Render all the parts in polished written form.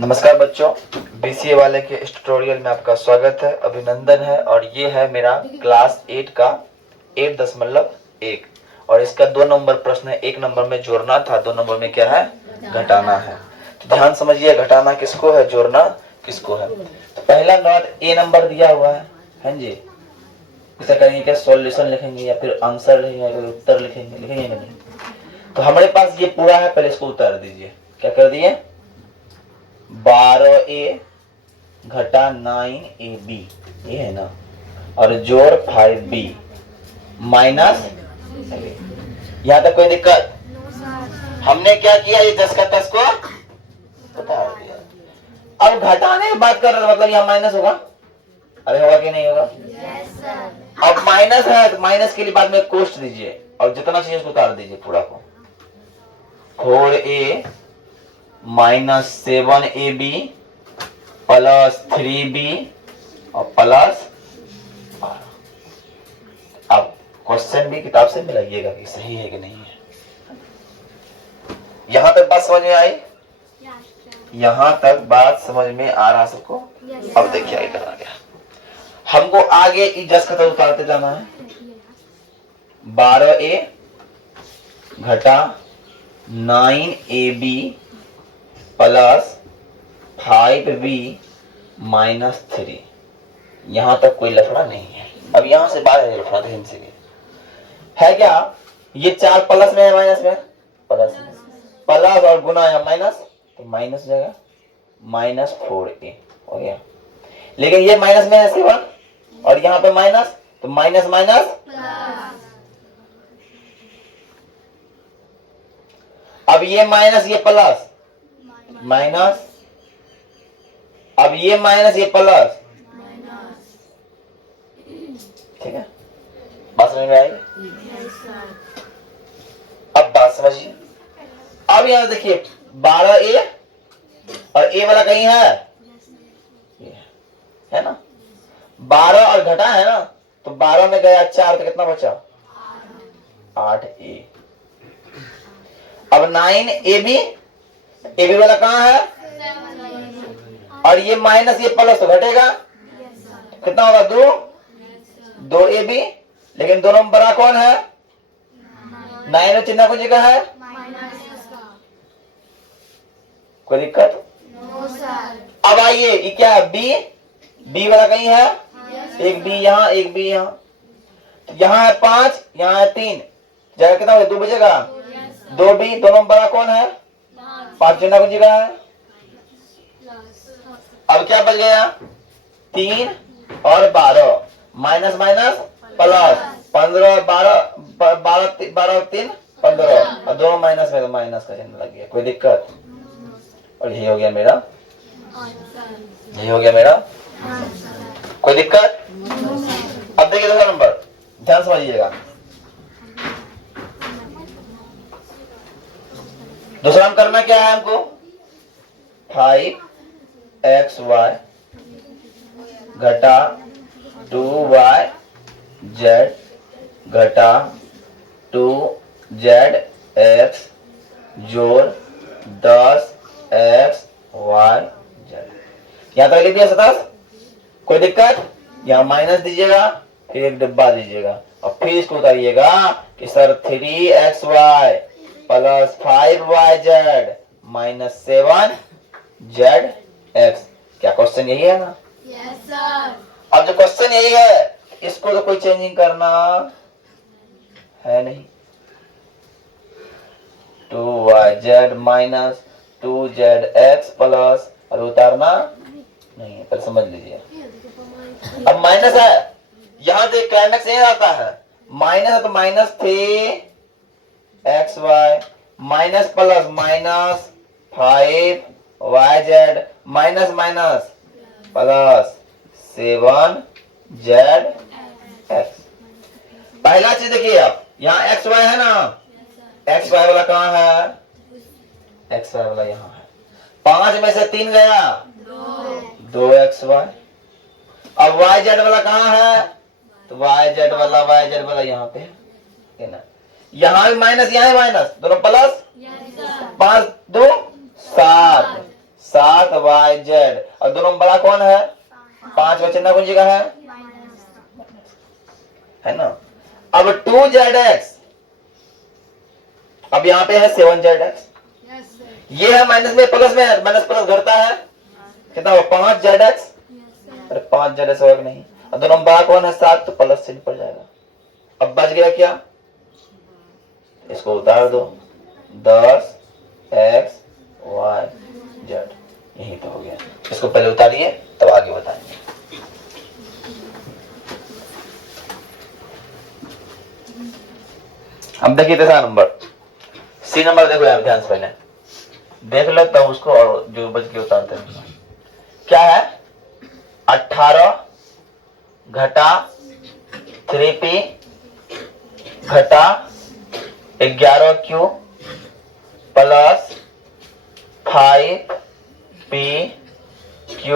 नमस्कार बच्चों, बीसीए वाले के इस ट्यूटोरियल में आपका स्वागत है, अभिनंदन है। और ये है मेरा क्लास 8 का 8.1 और इसका 2 नंबर प्रश्न है। 1 नंबर में जोड़ना था, 2 नंबर में क्या है, घटाना है। तो ध्यान समझिए, घटाना किसको है, जोड़ना किसको है। तो पहला नोट ए नंबर दिया हुआ है जी। इसे करेंगे क्या, सॉल्यूशन लिखेंगे या फिर आंसर लिखेंगे या फिर उत्तर लिखेंगे नहीं। तो हमारे पास ये पूरा है, पहले इसको उतार दीजिए। क्या कर दिए, 12a घटा 9ab, ये है ना, और जोड़ 5b माइनस। यहां तक कोई दिक्कत? हमने क्या किया, ये 10 का 10 को उतार दिया। अब घटाने की बात कर रहे हैं, मतलब यहाँ माइनस होगा। अरे होगा कि नहीं होगा? अब माइनस है तो माइनस के लिए बाद में कोष्ट दीजिए और जितना चाहिए उसको उतार दीजिए पूरा को। 4a minus 7ab plus 3b और प्लस। अब क्वेश्चन भी किताब से मिलाइएगा कि सही है कि नहीं है। यहां तक बात समझ में आई? यहां तक बात समझ में आ रहा सबको? अब देखिए आगे करना क्या, हमको आगे इस का उतारते जाना है। 12a घटा 9ab प्लस 5b माइनस 3। यहां तक कोई लफड़ा नहीं है। अब यहां से बाहर लफड़ा ध्यान से है क्या, ये 4 प्लस में है माइनस में, प्लस प्लस और गुना है माइनस, तो माइनस जगह माइनस 4a हो गया। लेकिन ये माइनस में है 7 और यहाँ पे माइनस, तो माइनस माइनस प्लस। अब ये माइनस ये प्लस माइनस, अब ये माइनस ये प्लस, ठीक है। बात समझ में आई? अब बात समझिए। अब यहां देखिए 12a और a वाला कहीं है ना, 12 और घटा है ना, तो 12 में गया 4 तो कितना बचा, 8a। अब 9ab वाला कहां है, और ये माइनस ये प्लस तो घटेगा, कितना होगा, 2ab। लेकिन दोनों में बड़ा कौन है, 9 में चिन्ह को जगह है, कोई दिक्कत? अब आइए, ये क्या है, b वाला कहीं है, एक b यहाँ एक b यहाँ, यहाँ है 5 यहाँ है 3, जगह कितना होगा, 2 बचेगा, 2b। दोनों में बड़ा कौन है, 5 चिन्ह को जगह है। अब क्या बच गया, 3 और 12 माइनस माइनस प्लस 15 12 3 15 और दोनों माइनस में, तो माइनस का चिन्ह लग गया। कोई दिक्कत? और यही हो गया मेरा, यही हो गया मेरा, कोई दिक्कत? अब देखिए दूसरा नंबर, ध्यान समझिएगा। दूसरा हम करना क्या है, हमको 5xy घटा 2yz घटा 2zx जोड़ 10xyz। यहां तक लिख दिया 27, कोई दिक्कत? यहां माइनस दीजिएगा, फिर एक डिब्बा दीजिएगा और फिर इसको उतारिएगा कि sir 3xy plus 5yz minus 7zx। क्या क्वेश्चन यही है ना? Yes sir. अब जो क्वेश्चन यही है, इसको तो कोई चेंजिंग करना है नहीं। 2yz माइनस 2zx प्लस, और उतारना नहीं है, पर समझ लीजिए। अब माइनस है, यहां से क्लाइमेक्स नहीं आता है, माइनस है तो minus 3xy minus plus minus 5yz minus minus plus 7zx। पहला चीज देखिए, आप यहाँ xy है ना, xy वाला कहाँ है, xy वाला यहाँ है। 5 में से 3 गया, 2xy। अब yz वाला कहाँ है, तो yz वाला यहाँ पे है ना। यहाँ भी माइनस, यहाँ है माइनस, दोनों प्लस, 5 2 7 YZ, और दोनों में बड़ा कौन है? 5 में चिन्ह कौन जगह है ना। अब 2ZX, अब यहाँ पे है 7ZX, ये है माइनस में प्लस में, माइनस प्लस घटता है, कितना हुआ 5ZX, अरे 5ZX होगा कि नहीं, और दोनों में बड़ा कौन है 7, तो प्लस चिन्ह पड़ जाएगा। अब बच गया क्या, इसको उतार दो, 10XYZ, यही तो हो गया। इसको पहले उतारिए तब आगे बताएंगे। अब देखिए तीसरा नंबर, सी नंबर देखो यार, ध्यान से पहले देख लो तब उसको, और जो बच के उतारते हैं। क्या है, 18 घटा 3P घटा 11Q plus 5PQ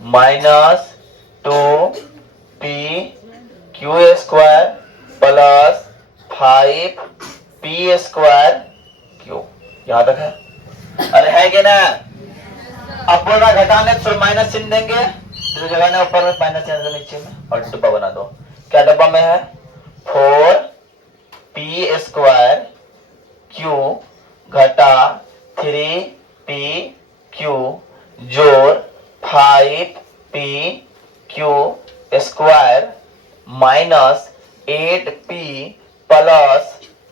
minus 2PQ square plus 5P square Q। यहां तक है? अरे है कि ना? अब बोल रहा घटाने तो माइनस चिन्ह देंगे, तो जगह ना ऊपर में माइनस चिन्ह नीचे में, और डब्बा बना दो। क्या डब्बा में है, 4P स्क्वायर Q घटा 3PQ जोड़ 5PQ square minus 8P plus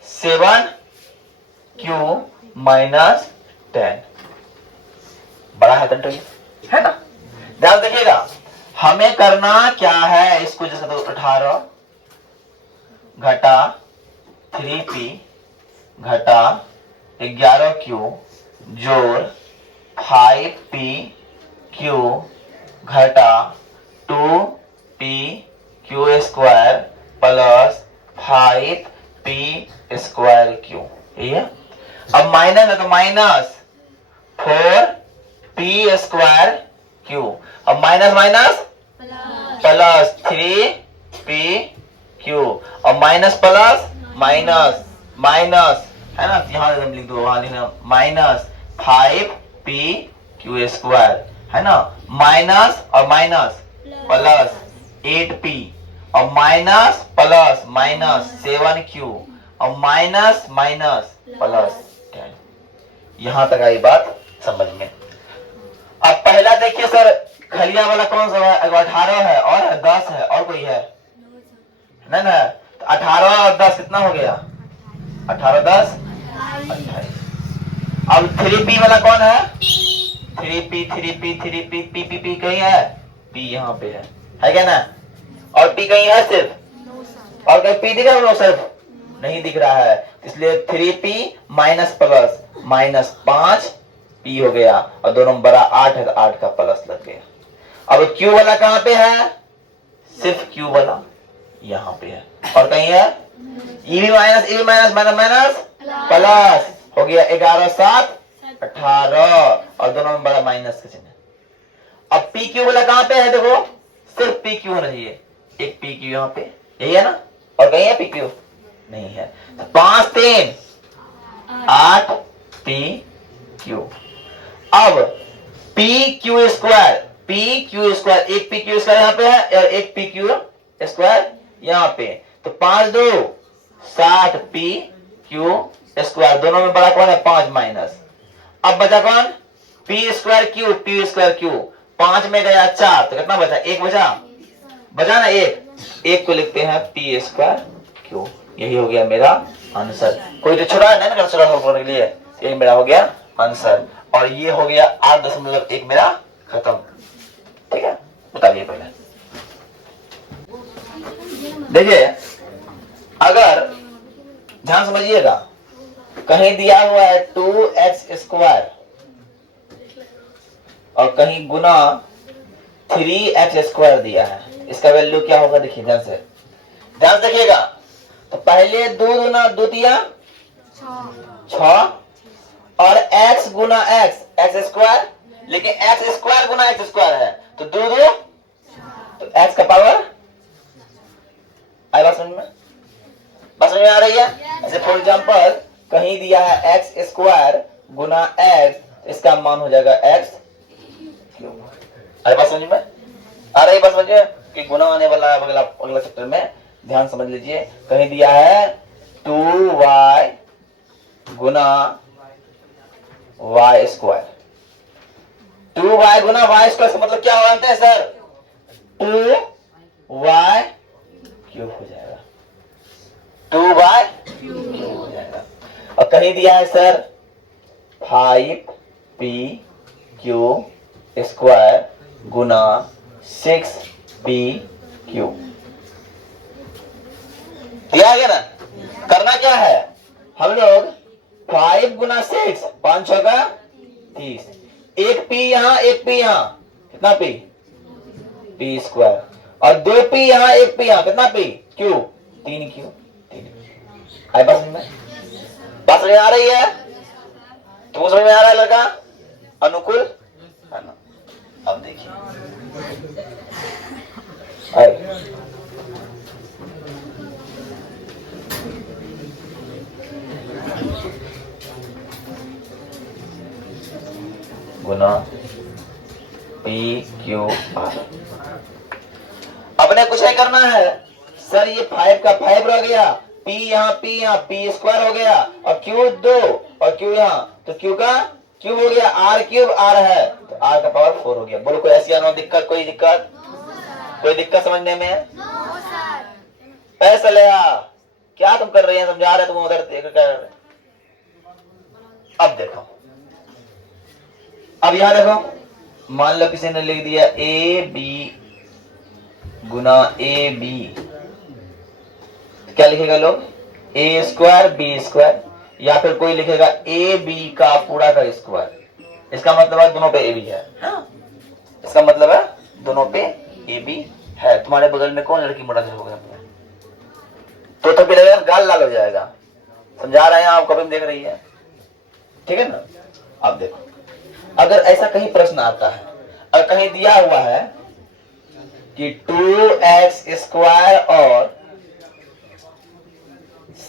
7Q minus 10। बड़ा है तो है ना। ध्यान देखिएगा, हमें करना क्या है, इसको जैसे तो 18 घटा 3P घटा 11Q जोड़ 5PQ घटा 2PQ square plus 5P square Q, यही है। अब माइनस है तो माइनस 4P स्क्वायर Q, अब माइनस माइनस प्लस 3PQ, और माइनस प्लस माइनस माइनस है ना, यहां लिख दो, वहां लिखना माइनस 5PQ स्क्वायर है ना, माइनस और माइनस प्लस 8P, और माइनस प्लस माइनस 7Q, और माइनस माइनस प्लस 10। यहां तक आई बात समझ में। अब पहला देखिए सर, खलिया वाला कौन सा है, 18 है और 10 है, और कोई है ना ना, तो 18 और 10 कितना हो गया, 18 10 28। अब 3P वाला कौन है, 3P कहीं है, P यहाँ पे है क्या ना, और P कहीं है सिर्फ, और कहीं P दिख रहा है, सिर्फ नहीं दिख रहा है, इसलिए 3P minus plus minus 5P हो गया, और दोनों बड़ा 8 है तो 8 का प्लस लग गया। अब Q वाला कहां पे है, सिर्फ Q वाला यहां पे है, और कहीं है E माइनस माइनस प्लस हो गया, 11 7 18, और दोनों में बड़ा माइनस का चिन्ह। अब PQ वाला कहां पे है, देखो सिर्फ PQ होना चाहिए, एक PQ यहाँ पे, यही है ना, और कहीं है PQ नहीं है, तो 5 3 8 PQ। अब PQ स्क्वायर एक PQ स्क्वायर यहाँ पे है, और एक PQ स्क्वायर यहाँ पे, तो 5 2 7 PQ स्क्वायर, दोनों में बड़ा कौन है 5 माइनस। अब बचा कौन, P स्क्वायर Q, 5 में गया 4, तो कितना बचा, 1 बचा ना, एक को लिखते हैं P स्क्वायर Q। यही हो गया मेरा आंसर। कोई तो छोड़ा नहीं ना सॉल्व करने के लिए, यही मेरा हो गया आंसर, और ये हो गया 8.1 मेरा खत्म। ठीक है, बताइए पहले देखिए, अगर ध्यान समझिएगा, कहीं दिया हुआ है 2x स्क्वायर और कहीं गुना 3x स्क्वायर दिया है, इसका वैल्यू क्या होगा, देखिए ध्यान से देखिएगा। तो पहले 2 गुना 2 दिया 6, और x गुना x स्क्वायर, लेकिन x स्क्वायर गुना x स्क्वायर है, तो 2 2, तो x का पावर आई, बात समझ में आ रही है। ऐसे फॉर एग्जांपल कहीं दिया है x स्क्वायर गुना x, इसका मान हो जाएगा x अरे बात समझ में आ रही? बात समझिए कि गुना आने वाला है अगला अगला चैप्टर में, ध्यान समझ लीजिए। कहीं दिया है 2y गुना y स्क्वायर। 2y गुना y स्क्वायर का मतलब क्या जानते हैं सर? 2y क्यूब हो जाएगा, 2y क्यूब हो जाएगा। और कहीं दिया है सर 5p क्यूब स्क्वायर गुना 6p क्यूब। दिया गया ना? करना क्या है, हम लोग 5 गुना 6, 5 होगा 30, एक p यहां एक p यहां, कितना p? p स्क्वायर, और 2p यहां एक p यहां, कितना p? Cube, 3 cube, 3। आई बात में? बात समझ में आ रही है? तुमको समझ में आ रहा है लड़का? अनुकूल है ना? अब देखिए गुना पी क्यू आर। अपने कुछ नहीं करना है सर, ये 5 का 5 रह गया, p यहाँ p स्क्वायर हो गया, और q 2 और q यहाँ, तो q का क्यूब हो गया, r क्यूब r है तो r का पावर 4 हो गया। बोलो कोई ऐसी आना दिक्कत? कोई दिक्कत? कोई दिक्कत समझने में? पैसा ले क्या तुम कर रहे हैं, समझा रहे तुम उधर देख कर। अब देखो, अब यहां देखो, मान लो किसी ने लिख दिया A B Guna A B, क्या लिखेगा लोग? ए स्क्वायर बी स्क्वायर, या फिर कोई लिखेगा ए बी का पूरा का स्क्वायर। इसका मतलब है दोनों पे ए बी है। हाँ? इसका मतलब है दोनों पे ए बी है। तुम्हारे बगल में कौन लड़की मोटा होगा? तो फिर गाल लाल हो जाएगा। समझा रहे हैं आप? कभी देख रही है, ठीक है ना? अब देखो, अगर ऐसा कहीं प्रश्न आता है, अगर कहीं दिया हुआ है कि 2x स्क्वायर और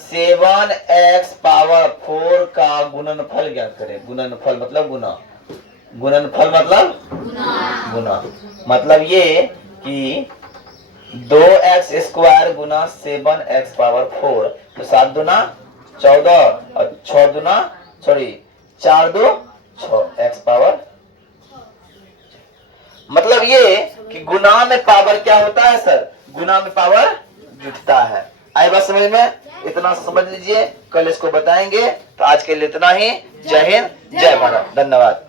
7x पावर 4 का गुणनफल ज्ञात करें। गुणनफल मतलब गुना, गुणनफल मतलब गुना, मतलब ये कि 2x स्क्वायर गुना 7x पावर 4, तो 7 दूना 14 और 6 दूना 4 2 6 x पावर। मतलब ये कि गुना में पावर क्या होता है सर? गुना में पावर जुटता है। आई बात समझ में? इतना समझ लीजिए, कल इसको बताएंगे। तो आज के लिए इतना ही। जय हिंद, जय भारत, धन्यवाद।